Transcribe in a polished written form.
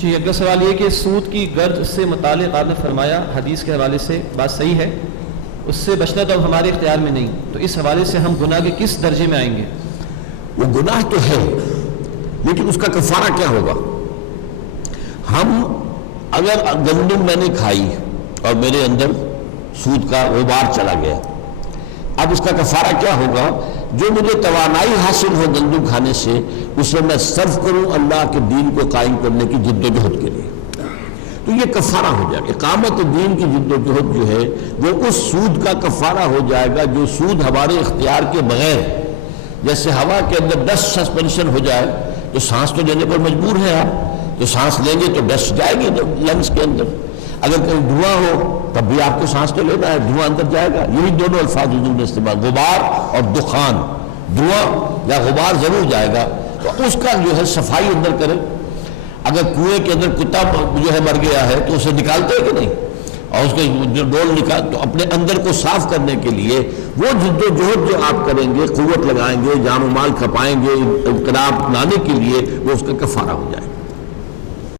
جی اگلا سوال یہ کہ سود کی گرد سے متعلق آپ نے فرمایا حدیث کے حوالے سے بات صحیح ہے، اس سے بچنا تو اب ہمارے اختیار میں نہیں، تو اس حوالے سے ہم گناہ کے کس درجے میں آئیں گے؟ وہ گناہ تو ہے لیکن اس کا کفارہ کیا ہوگا؟ ہم اگر گندم میں نے کھائی اور میرے اندر سود کا غبار چلا گیا، اب اس کا کفارہ کیا ہوگا؟ جو مجھے توانائی حاصل ہو گندم کھانے سے اسے میں صرف کروں اللہ کے دین کو قائم کرنے کی جد و جہد کے لیے، تو یہ کفارہ ہو جائے گا۔ اقامت دین کی جد و جہد جو ہے وہ اس سود کا کفارہ ہو جائے گا جو سود ہمارے اختیار کے بغیر، جیسے ہوا کے اندر ڈسٹ سسپینشن ہو جائے تو سانس تو لینے پر مجبور ہے آپ، تو سانس لیں گے تو ڈسٹ جائے گی لنگس کے اندر، اگر کہیں دھواں ہو تب بھی آپ کو سانس تو لینا ہے، دھواں اندر جائے گا۔ یہی دونوں الفاظ حضور نے استعمال، غبار اور دخان، دھواں یا غبار ضرور جائے گا، تو اس کا جو ہے صفائی اندر کرے۔ اگر کنویں کے اندر کتا جو ہے مر گیا ہے تو اسے نکالتے ہیں کہ نہیں، اور اس کے ڈول نکال، تو اپنے اندر کو صاف کرنے کے لیے وہ جد و جہد جو آپ کریں گے، قوت لگائیں گے، جان و مال کھپائیں گے انقلاب لانے کے لیے، وہ اس کا کفارہ ہو جائے۔